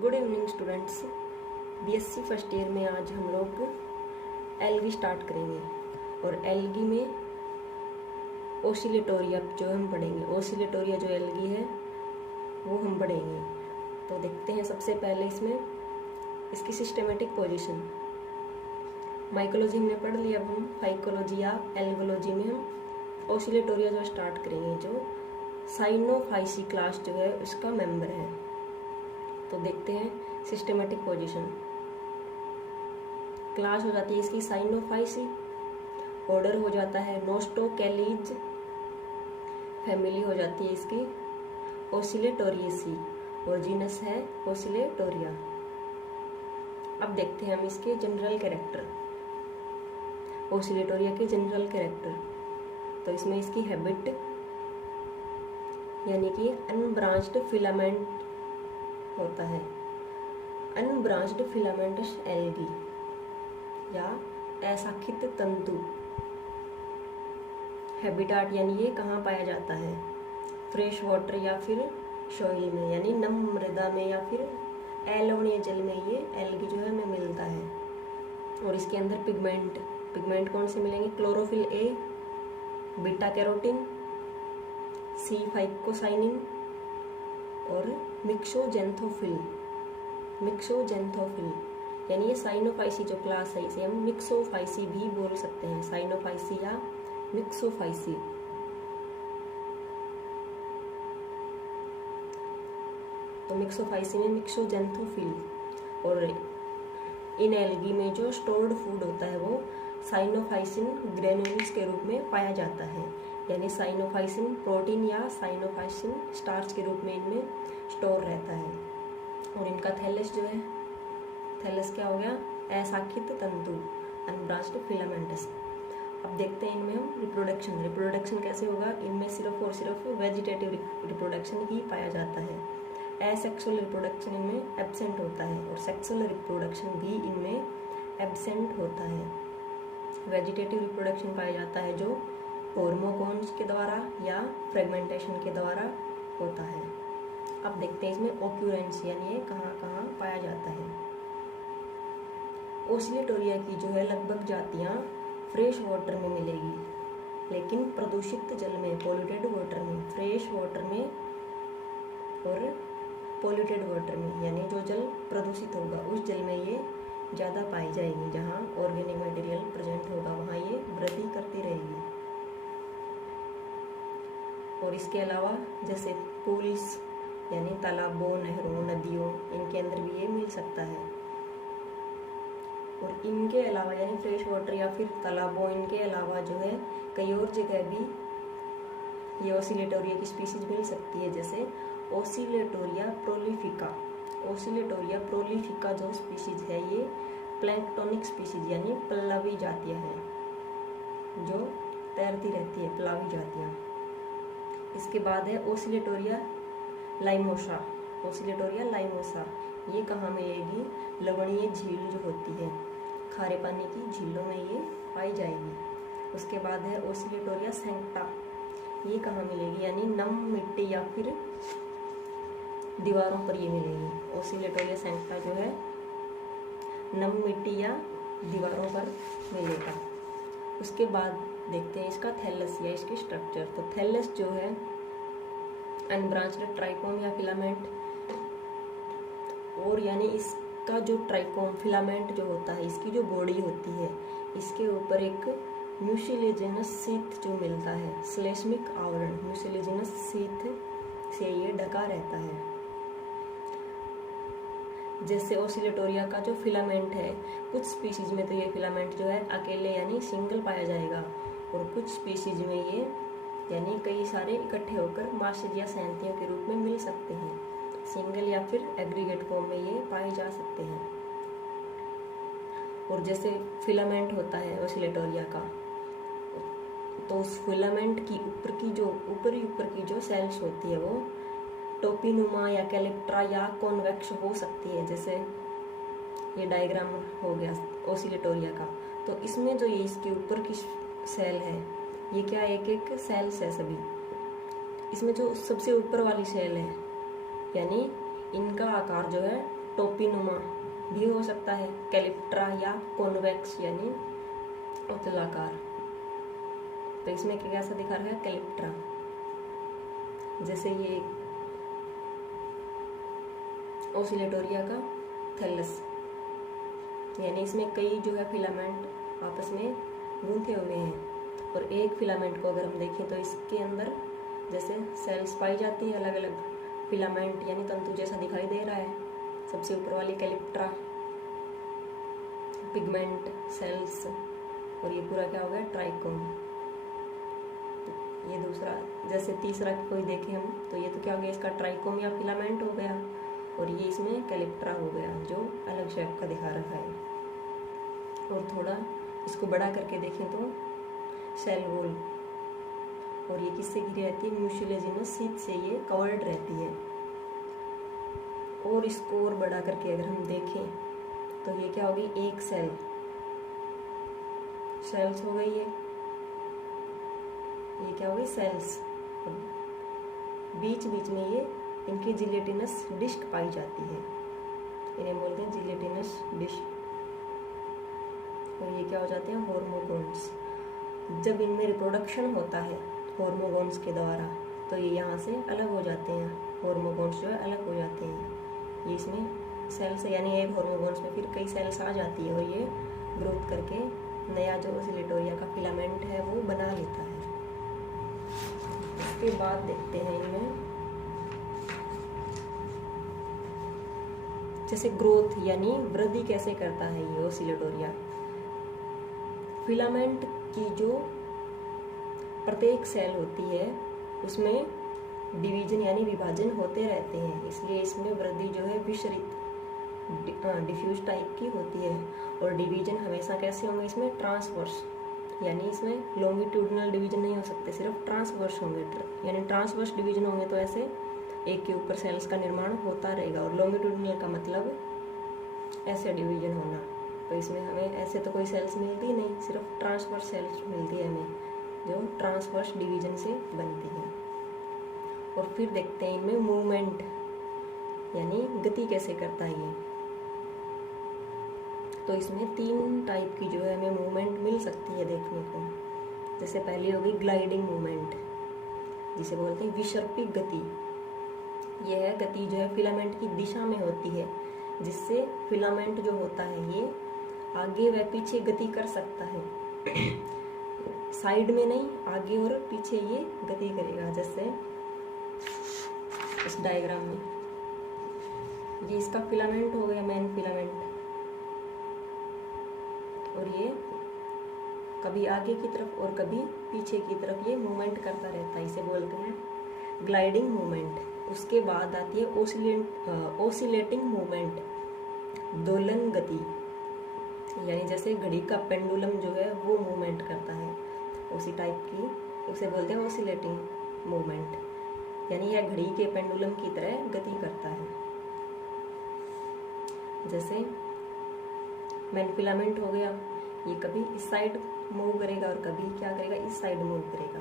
Good evening students. BSc first year में आज हम लोग एल्गी स्टार्ट करेंगे और एल्गी में ओसिलेटोरिया जो हम पढ़ेंगे। ओसिलेटोरिया जो एल्गी है वो हम पढ़ेंगे। तो देखते हैं सबसे पहले इसमें इसकी सिस्टेमेटिक पोजीशन। माइकोलॉजी हमने पढ़ लिया, अब हम फाइकोलॉजी या एल्गोलॉजी में हम ओसिलेटोरिया जो स्टार्ट करेंगे, जो साइनोफाइसी क्लास जो है उसका मेंबर है। तो देखते हैं सिस्टेमेटिक पोजीशन। क्लास हो जाती है इसकी साइनोफाइसी, ऑर्डर हो जाता है नोस्टोकेलीज, फैमिली हो जाती है इसकी ओसिलेटोरिएसी और जीनस है ओसिलेटोरिया। अब देखते हैं हम इसके जनरल कैरेक्टर, ओसिलेटोरिया के जनरल कैरेक्टर। तो इसमें इसकी हैबिट यानी कि अनब्रांच्ड फिलामेंट होता है, अनब्रांच्ड फिलामेंटस एल्गी या अशाखित तंतु। हैबिटाट यानी ये कहाँ पाया जाता है, फ्रेश वाटर या फिर सॉइल में यानी नम मृदा में या फिर अलवणीय जल में ये एल्गी जो है हमें मिलता है। और इसके अंदर पिगमेंट कौन से मिलेंगे, chlorophyll A, beta carotene, C phycocyanin और मिक्सोजेंथोफिल यानी ये साइनोफाइसी जो क्लास है इसे हम मिक्सोफाइसी भी बोल सकते हैं, साइनोफाइसी या मिक्सोफाइसी। तो मिक्सोफाइसी में मिक्सोजेंथोफिल। और इन एल्गी में जो स्टोर्ड फूड होता है वो साइनोफाइसिन ग्रेन्यूल्स के रूप में पाया जाता है, यानी साइनोफाइसिन प्रोटीन या साइनोफाइसिन स्टार्च के रूप में इनमें स्टोर रहता है। और इनका थैलस जो है, थैलस क्या हो गया, अशाखित तंतु, अनब्रांच्ड फिलामेंटस। अब देखते हैं इनमें हम रिप्रोडक्शन कैसे होगा। इनमें सिर्फ और सिर्फ वेजिटेटिव रिप्रोडक्शन ही पाया जाता है, एसेक्सुअल रिप्रोडक्शन इनमें एब्सेंट होता है और सेक्सुअल रिप्रोडक्शन भी इनमें एब्सेंट होता है। वेजिटेटिव रिप्रोडक्शन पाया जाता है जो होर्मोगोन्स के द्वारा या फ्रेगमेंटेशन के द्वारा होता है। अब देखते हैं इसमें ओक्यूरेंस यानी ये कहाँ कहाँ पाया जाता है। ओसिलेटोरिया की जो है लगभग जातियाँ फ्रेश वाटर में मिलेगी, लेकिन प्रदूषित जल में, पोल्यूटेड वाटर में, फ्रेश वाटर में और पोल्यूटेड वाटर में यानी जो जल प्रदूषित होगा उस जल में ये ज़्यादा पाई जाएगी। जहाँ ऑर्गेनिक मटेरियल प्रेजेंट होगा वहाँ ये वृद्धि करती रहेगी। और इसके अलावा जैसे पूल्स यानी तालाबों, नहरों, नदियों, इनके अंदर भी ये मिल सकता है। और इनके अलावा यानी फ्रेश वाटर या फिर तालाबों, इनके अलावा जो है कई और जगह भी ये ओसिलेटोरिया की स्पीसीज मिल सकती है, जैसे ओसिलेटोरिया प्रोलिफिका जो स्पीसीज है ये प्लैंक्टोनिक स्पीसीज यानी प्लवी जातियाँ हैं जो तैरती रहती है, प्लावी जातियाँ। इसके बाद है ओसिलेटोरिया लाइमोसा। ये कहाँ मिलेगी, लवणीय झील जो होती है, खारे पानी की झीलों में ये पाई जाएगी। उसके बाद है ओसिलेटोरिया सैंक्टा। ये कहाँ मिलेगी, यानी नम मिट्टी या फिर दीवारों पर ये मिलेगी। ओसिलेटोरिया सैंक्टा जो है नम मिट्टी या दीवारों पर मिलेगा। उसके बाद देखते हैं इसका थैलस या इसकी स्ट्रक्चर। तो थैलस जो है अनब्रांच्ड ट्राइकोम या फिलामेंट, और यानी इसका जो ट्राइकोम फिलामेंट जो होता है, इसकी जो बॉडी होती है, इसके ऊपर एक म्यूसिलेजिनस शीथ जो मिलता है, श्लेष्मिक आवरण, म्यूसिलेजिनस शीथ से ये ढका रहता है। जैसे ओसिलेटोरिया का जो फिलामेंट है, कुछ स्पीसीज में तो ये फिलामेंट जो है अकेले यानी सिंगल पाया जाएगा, और कुछ स्पीसीज में ये यानी कई सारे इकट्ठे होकर मासेज या सैंतियों के रूप में मिल सकते हैं। सिंगल या फिर एग्रीगेट फॉर्म में ये पाए जा सकते हैं। और जैसे फिलामेंट होता है ओसिलेटोरिया का, तो उस फिलामेंट की ऊपर की जो सेल्स होती है वो टोपीनुमा या कैलिप्ट्रा या कॉन्वेक्स हो सकती है। जैसे ये डायग्राम हो गया ओसिलेटोरिया का, तो इसमें जो ये इसके ऊपर की सेल है, ये क्या एक एक सेल्स है सभी। इसमें जो सबसे ऊपर वाली सेल है यानी इनका आकार जो है टोपीनुमा भी हो सकता है, कैलिप्ट्रा या कॉन्वेक्स यानी उत्तलाकार। तो इसमें कैसा दिखा रहा है, कैलिप्ट्रा। जैसे ये ओसिलेटोरिया का थैलस, यानी इसमें कई जो है फिलामेंट आपस में गूंथे हुए हैं, और एक फिलामेंट को अगर हम देखें तो इसके अंदर जैसे सेल्स पाई जाती है, अलग अलग फिलामेंट यानी तंतु जैसा दिखाई दे रहा है। सबसे ऊपर वाली कैलिप्ट्रा, पिगमेंट सेल्स, और ये पूरा क्या हो गया, ट्राइकोम। ये दूसरा, जैसे तीसरा कोई देखें हम तो ये तो क्या हो गया, इसका ट्राइकोम या फिलामेंट हो गया, और ये इसमें कैलिप्ट्रा हो गया जो अलग शेप का दिखा रखा है। और थोड़ा इसको बड़ा करके देखें तो सेल वॉल, और ये किससे घिरी रहती है, म्यूसिलेजिनस शीट से ये कवर्ड रहती है। और इसको और बड़ा करके अगर हम देखें तो ये क्या हो गई, एक सेल्स हो गई है, ये क्या हो गई, सेल्स। बीच बीच में ये इनकी जिलेटिनस डिस्क पाई जाती है, इन्हें बोलते हैं जिलेटिनस डिस्क। और ये क्या हो जाते हैं, हार्मोगोन्स। जब इनमें रिप्रोडक्शन होता है हार्मोगोन्स के द्वारा तो ये यहाँ से अलग हो जाते हैं, हार्मोगोन्स जो है अलग हो जाते हैं। ये इसमें सेल्स यानी एक हार्मोगोन्स में फिर कई सेल्स आ जाती है, और ये ग्रोथ करके नया जो ओसिलेटोरिया का फिलामेंट है वो बना लेता है। इसके बाद देखते हैं इनमें जैसे ग्रोथ यानी वृद्धि कैसे करता है ये ओसिलेटोरिया। फिलामेंट की जो प्रत्येक सेल होती है उसमें डिवीजन यानी विभाजन होते रहते हैं, इसलिए इसमें वृद्धि जो है विसरित डिफ्यूज टाइप की होती है। और डिवीजन हमेशा कैसे होंगे, इसमें ट्रांसवर्स, यानी इसमें लॉन्गिट्यूडनल डिवीजन नहीं हो सकते, सिर्फ ट्रांसवर्स होंगे। यानी ट्रांसवर्स डिवीजन होंगे तो ऐसे एक के ऊपर सेल्स का निर्माण होता रहेगा, और लॉन्गिट्यूडनल का मतलब ऐसे डिवीजन होना। तो इसमें हमें ऐसे तो कोई सेल्स मिलती नहीं, सिर्फ ट्रांसवर्स सेल्स मिलती है हमें, जो ट्रांसवर्स डिवीजन से बनती है। और फिर देखते हैं इनमें मूवमेंट यानी गति कैसे करता है ये। तो इसमें 3 टाइप की जो है हमें मूवमेंट मिल सकती है देखने को। जैसे पहली होगी ग्लाइडिंग मूवमेंट, जिसे बोलते हैं विसर्पिक गति। यह गति जो है फिलामेंट की दिशा में होती है, जिससे फिलामेंट जो होता है ये आगे व पीछे गति कर सकता है। साइड में नहीं, आगे और पीछे ये गति करेगा। जैसे इस डायग्राम में ये इसका फिलामेंट हो गया, मेन फिलामेंट, और ये कभी आगे की तरफ और कभी पीछे की तरफ ये मूवमेंट करता रहता है, इसे बोलते हैं ग्लाइडिंग मूवमेंट। उसके बाद आती है ओसिलेटिंग मूवमेंट, दोलन गति, यानी जैसे घड़ी का पेंडुलम जो है वो मूवमेंट करता है उसी टाइप की, उसे बोलते हैं ओसिलेटिंग मूवमेंट, यानी यह घड़ी के पेंडुलम की तरह गति करता है। जैसे मेन फिलामेंट हो गया, ये कभी इस साइड मूव करेगा और कभी क्या करेगा, इस साइड मूव करेगा,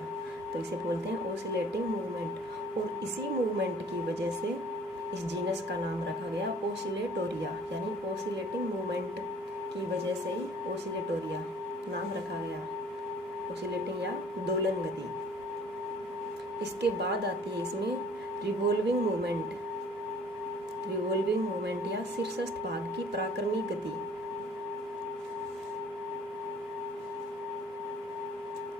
तो इसे बोलते हैं ओसिलेटिंग मूवमेंट। और इसी मूवमेंट की वजह से इस जीनस का नाम रखा गया ओसिलेटोरिया, यानी ओसिलेटिंग मूवमेंट की वजह से ही ओसिलेटोरिया नाम रखा गया, ओसिलेटिंग या दोलन गति। इसके बाद आती है इसमें रिवॉल्विंग मूवमेंट, रिवॉल्विंग मूवमेंट या शीर्षस्थ भाग की पराक्रमी गति।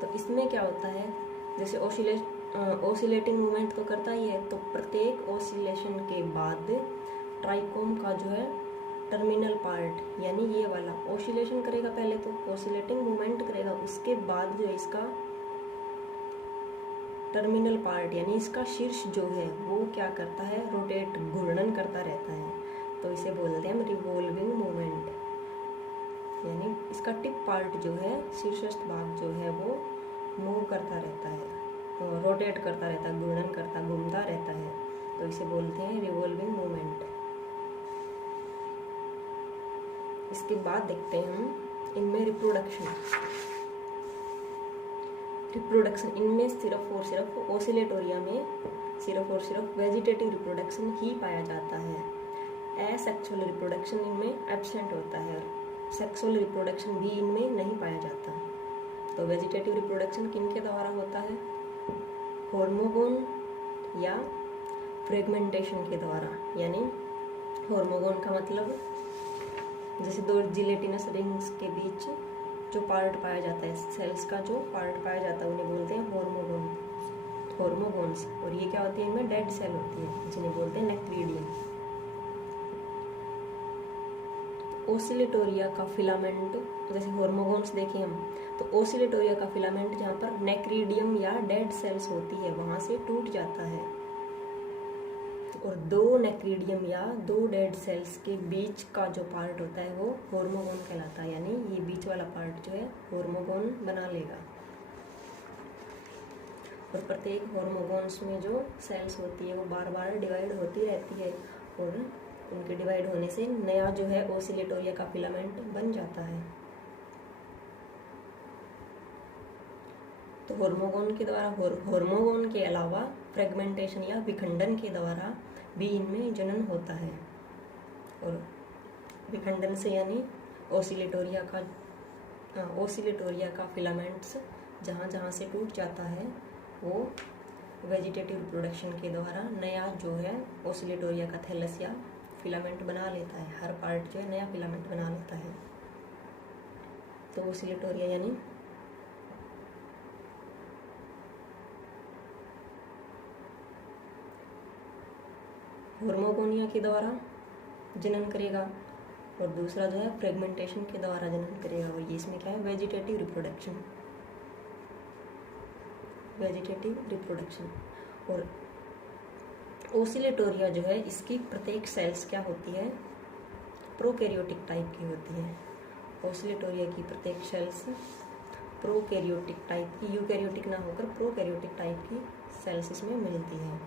तो इसमें क्या होता है, जैसे ओसिलेटिंग मूवमेंट तो करता ही है, तो प्रत्येक ओसिलेशन के बाद ट्राइकोम का जो है टर्मिनल पार्ट यानी ये वाला ओसिलेशन करेगा, पहले तो ओसिलेटिंग मूवमेंट करेगा, उसके बाद जो इसका टर्मिनल पार्ट यानी इसका शीर्ष जो है वो क्या करता है, रोटेट घूर्णन करता रहता है, तो इसे बोलते हैं रिवॉल्विंग मूवमेंट। यानी इसका टिप पार्ट जो है, शीर्षस्थ भाग जो है वो मूव करता रहता है, रोटेट करता रहता है, घूर्णन करता, घूमता रहता है, तो इसे बोलते हैं रिवॉल्विंग मूवमेंट। इसके बाद देखते हैं हम इनमें रिप्रोडक्शन इनमें सिर्फ और सिर्फ ओसिलेटोरिया में सिर्फ और सिर्फ वेजिटेटिव रिप्रोडक्शन ही पाया जाता है। एसेक्सुअल रिप्रोडक्शन इनमें एब्सेंट होता है और सेक्सुअल रिप्रोडक्शन भी इनमें नहीं पाया जाता। तो वेजिटेटिव रिप्रोडक्शन किनके द्वारा होता है? होर्मोगोन या फ्रेगमेंटेशन के द्वारा। यानी होर्मोगोन का मतलब जैसे दो जिलेटिनस रिंग्स के बीच जो पार्ट पाया जाता है, सेल्स का जो पार्ट पाया जाता है उन्हें बोलते हैं होर्मोगोन्स। और ये क्या होती है? इनमें डेड सेल होती है जिन्हें बोलते हैं नेक्रीडियम। ओसिलेटोरिया का फिलामेंट, जैसे होर्मोगोन्स देखें हम, तो ओसिलेटोरिया का फिलामेंट जहाँ पर नेक्रीडियम या डेड सेल्स होती है वहां से टूट जाता है और दो नेक्रीडियम या दो डेड सेल्स के बीच का जो पार्ट होता है वो होर्मोगोन कहलाता है। यानी ये बीच वाला पार्ट जो है होर्मोगोन बना लेगा। और प्रत्येक होर्मोगोन्स में जो सेल्स होती है वो बार बार डिवाइड होती रहती है और उनके डिवाइड होने से नया जो है ओसिलेटोरिया का फिलामेंट बन जाता है। तो होर्मोगोन के द्वारा होर्मोगोन के अलावा फ्रेगमेंटेशन या विखंडन के द्वारा भी इनमें जनन होता है। और विखंडन से यानी ओसिलेटोरिया का फिलामेंट्स जहाँ जहाँ से टूट जाता है वो वेजिटेटिव रिप्रोडक्शन के द्वारा नया जो है ओसिलेटोरिया का थैलस या फिलामेंट बना लेता है। हर पार्ट जो है नया फिलामेंट बना लेता है। तो ओसिलेटोरिया यानी होर्मोगोनिया के द्वारा जनन करेगा और दूसरा जो है फ्रेगमेंटेशन के द्वारा जनन करेगा। और ये इसमें क्या है? Vegetative reproduction. और ओसिलेटोरिया जो है इसकी प्रत्येक सेल्स क्या होती है? प्रोकैरियोटिक टाइप की होती है। ओसिलेटोरिया की प्रत्येक सेल्स प्रोकैरियोटिक टाइप की, यूकैरियोटिक ना होकर प्रोकैरियोटिक टाइप की सेल्स इसमें मिलती है।